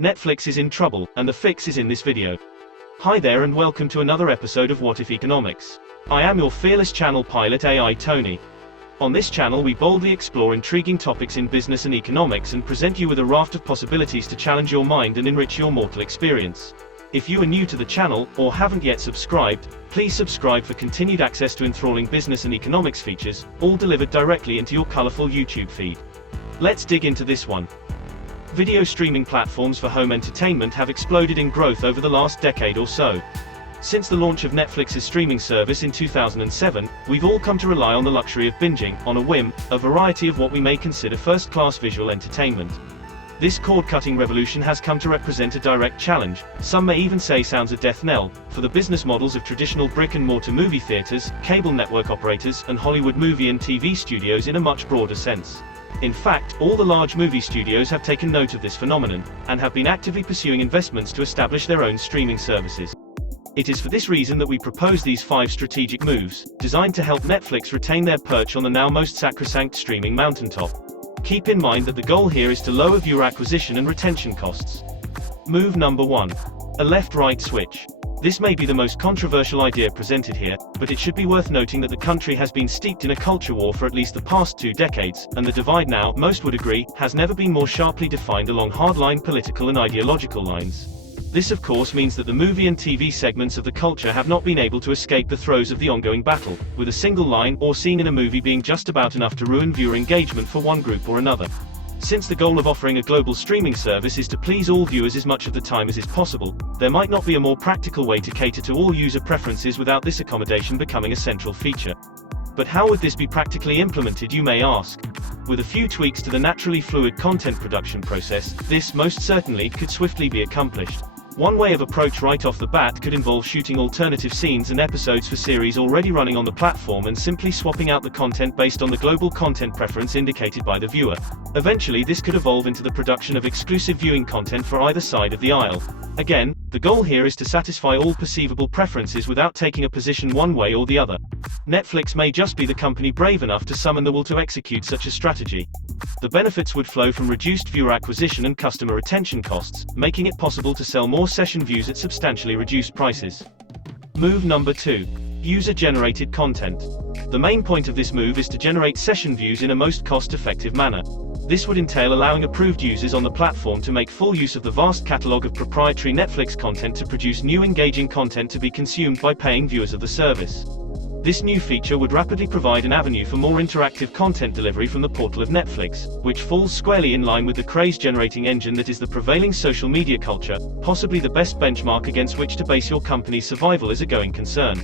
Netflix is in trouble, and the fix is in this video. Hi there and welcome to another episode of What If Economics. I am your fearless channel pilot AI Tony. On this channel we boldly explore intriguing topics in business and economics and present you with a raft of possibilities to challenge your mind and enrich your mortal experience. If you are new to the channel, or haven't yet subscribed, please subscribe for continued access to enthralling business and economics features, all delivered directly into your colorful YouTube feed. Let's dig into this one. Video streaming platforms for home entertainment have exploded in growth over the last decade or so. Since the launch of Netflix's streaming service in 2007, we've all come to rely on the luxury of binging, on a whim, a variety of what we may consider first-class visual entertainment. This cord-cutting revolution has come to represent a direct challenge, some may even say sounds a death knell, for the business models of traditional brick-and-mortar movie theaters, cable network operators, and Hollywood movie and TV studios in a much broader sense. In fact, all the large movie studios have taken note of this phenomenon, and have been actively pursuing investments to establish their own streaming services. It is for this reason that we propose these 5 strategic moves, designed to help Netflix retain their perch on the now most sacrosanct streaming mountaintop. Keep in mind that the goal here is to lower viewer acquisition and retention costs. Move number 1. A left-right switch. This may be the most controversial idea presented here, but it should be worth noting that the country has been steeped in a culture war for at least the past 2 decades, and the divide now, most would agree, has never been more sharply defined along hardline political and ideological lines. This of course means that the movie and TV segments of the culture have not been able to escape the throes of the ongoing battle, with a single line or scene in a movie being just about enough to ruin viewer engagement for one group or another. Since the goal of offering a global streaming service is to please all viewers as much of the time as is possible, there might not be a more practical way to cater to all user preferences without this accommodation becoming a central feature. But how would this be practically implemented, you may ask? With a few tweaks to the naturally fluid content production process, this most certainly could swiftly be accomplished. One way of approach right off the bat could involve shooting alternative scenes and episodes for series already running on the platform and simply swapping out the content based on the global content preference indicated by the viewer. Eventually this could evolve into the production of exclusive viewing content for either side of the aisle. Again, the goal here is to satisfy all perceivable preferences without taking a position one way or the other. Netflix may just be the company brave enough to summon the will to execute such a strategy. The benefits would flow from reduced viewer acquisition and customer retention costs, making it possible to sell more session views at substantially reduced prices. Move number 2. User-generated content. The main point of this move is to generate session views in a most cost-effective manner. This would entail allowing approved users on the platform to make full use of the vast catalog of proprietary Netflix content to produce new engaging content to be consumed by paying viewers of the service. This new feature would rapidly provide an avenue for more interactive content delivery from the portal of Netflix, which falls squarely in line with the craze-generating engine that is the prevailing social media culture, possibly the best benchmark against which to base your company's survival as a going concern.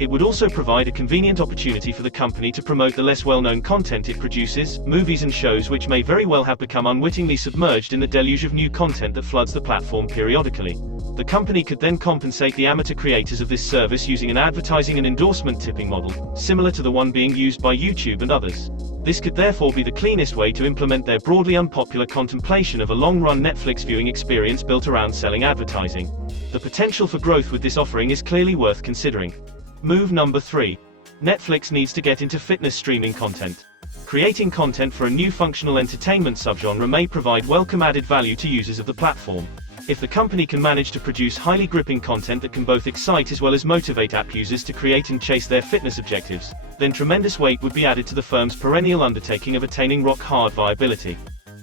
It would also provide a convenient opportunity for the company to promote the less well-known content it produces, movies and shows which may very well have become unwittingly submerged in the deluge of new content that floods the platform periodically. The company could then compensate the amateur creators of this service using an advertising and endorsement tipping model, similar to the one being used by YouTube and others. This could therefore be the cleanest way to implement their broadly unpopular contemplation of a long-run Netflix viewing experience built around selling advertising. The potential for growth with this offering is clearly worth considering. Move number 3. Netflix needs to get into fitness streaming content. Creating content for a new functional entertainment subgenre may provide welcome added value to users of the platform. If the company can manage to produce highly gripping content that can both excite as well as motivate app users to create and chase their fitness objectives, then tremendous weight would be added to the firm's perennial undertaking of attaining rock-hard viability.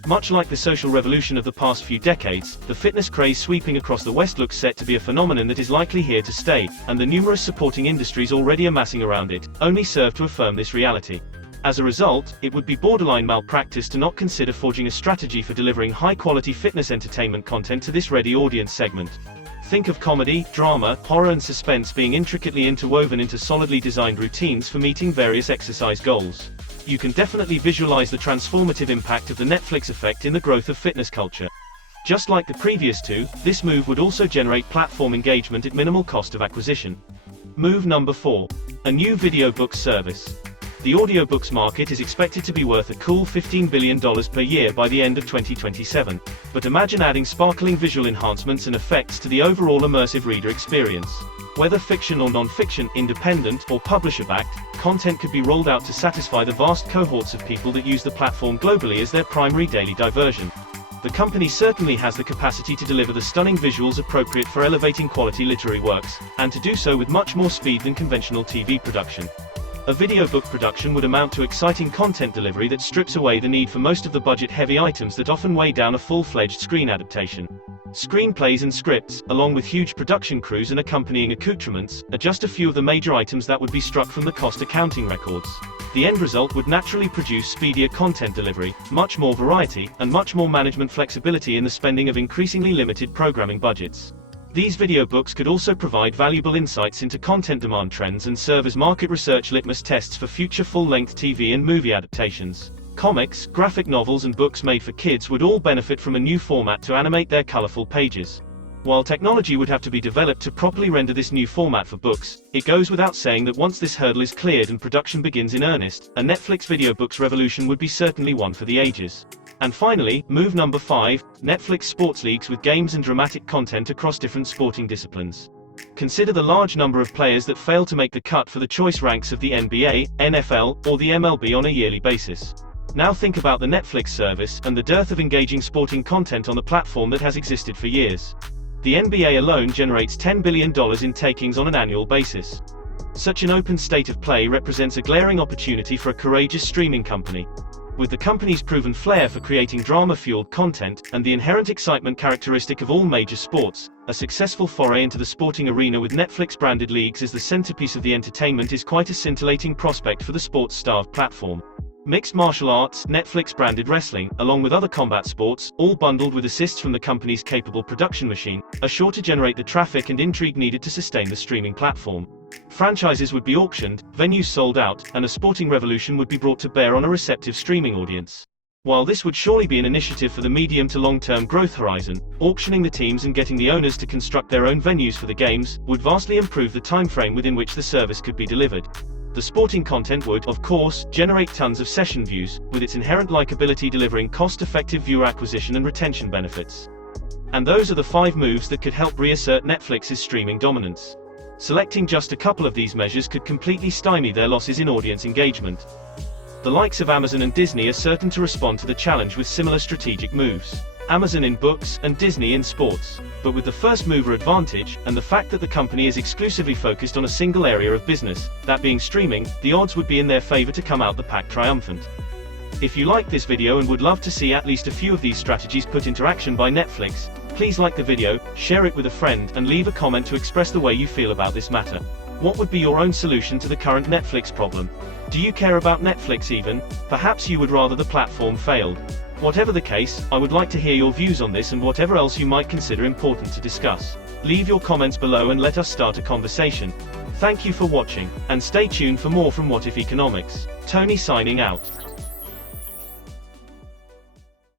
Much like the social revolution of the past few decades, the fitness craze sweeping across the West looks set to be a phenomenon that is likely here to stay, and the numerous supporting industries already amassing around it only serve to affirm this reality. As a result, it would be borderline malpractice to not consider forging a strategy for delivering high-quality fitness entertainment content to this ready audience segment. Think of comedy, drama, horror and suspense being intricately interwoven into solidly designed routines for meeting various exercise goals. You can definitely visualize the transformative impact of the Netflix effect in the growth of fitness culture. Just like the previous 2, this move would also generate platform engagement at minimal cost of acquisition. Move number 4. A new video books service. The audiobooks market is expected to be worth a cool $15 billion per year by the end of 2027. But imagine adding sparkling visual enhancements and effects to the overall immersive reader experience. Whether fiction or non-fiction, independent or publisher-backed, content could be rolled out to satisfy the vast cohorts of people that use the platform globally as their primary daily diversion. The company certainly has the capacity to deliver the stunning visuals appropriate for elevating quality literary works, and to do so with much more speed than conventional TV production. A video book production would amount to exciting content delivery that strips away the need for most of the budget-heavy items that often weigh down a full-fledged screen adaptation. Screenplays and scripts, along with huge production crews and accompanying accoutrements, are just a few of the major items that would be struck from the cost accounting records. The end result would naturally produce speedier content delivery, much more variety, and much more management flexibility in the spending of increasingly limited programming budgets. These video books could also provide valuable insights into content demand trends and serve as market research litmus tests for future full-length TV and movie adaptations. Comics, graphic novels and books made for kids would all benefit from a new format to animate their colorful pages. While technology would have to be developed to properly render this new format for books, it goes without saying that once this hurdle is cleared and production begins in earnest, a Netflix video books revolution would be certainly one for the ages. And finally, move number 5, Netflix sports leagues with games and dramatic content across different sporting disciplines. Consider the large number of players that fail to make the cut for the choice ranks of the NBA, NFL, or the MLB on a yearly basis. Now think about the Netflix service, and the dearth of engaging sporting content on the platform that has existed for years. The NBA alone generates $10 billion in takings on an annual basis. Such an open state of play represents a glaring opportunity for a courageous streaming company. With the company's proven flair for creating drama-fueled content, and the inherent excitement characteristic of all major sports, a successful foray into the sporting arena with Netflix-branded leagues as the centerpiece of the entertainment is quite a scintillating prospect for the sports-starved platform. Mixed martial arts, Netflix-branded wrestling, along with other combat sports, all bundled with assists from the company's capable production machine, are sure to generate the traffic and intrigue needed to sustain the streaming platform. Franchises would be auctioned, venues sold out, and a sporting revolution would be brought to bear on a receptive streaming audience. While this would surely be an initiative for the medium to long-term growth horizon, auctioning the teams and getting the owners to construct their own venues for the games would vastly improve the time frame within which the service could be delivered. The sporting content would, of course, generate tons of session views, with its inherent likability delivering cost-effective viewer acquisition and retention benefits. And those are the 5 moves that could help reassert Netflix's streaming dominance. Selecting just a couple of these measures could completely stymie their losses in audience engagement. The likes of Amazon and Disney are certain to respond to the challenge with similar strategic moves. Amazon in books, and Disney in sports. But with the first mover advantage, and the fact that the company is exclusively focused on a single area of business, that being streaming, the odds would be in their favor to come out the pack triumphant. If you liked this video and would love to see at least a few of these strategies put into action by Netflix, please like the video, share it with a friend, and leave a comment to express the way you feel about this matter. What would be your own solution to the current Netflix problem? Do you care about Netflix even? Perhaps you would rather the platform failed. Whatever the case, I would like to hear your views on this and whatever else you might consider important to discuss. Leave your comments below and let us start a conversation. Thank you for watching, and stay tuned for more from What If Economics. Tony signing out.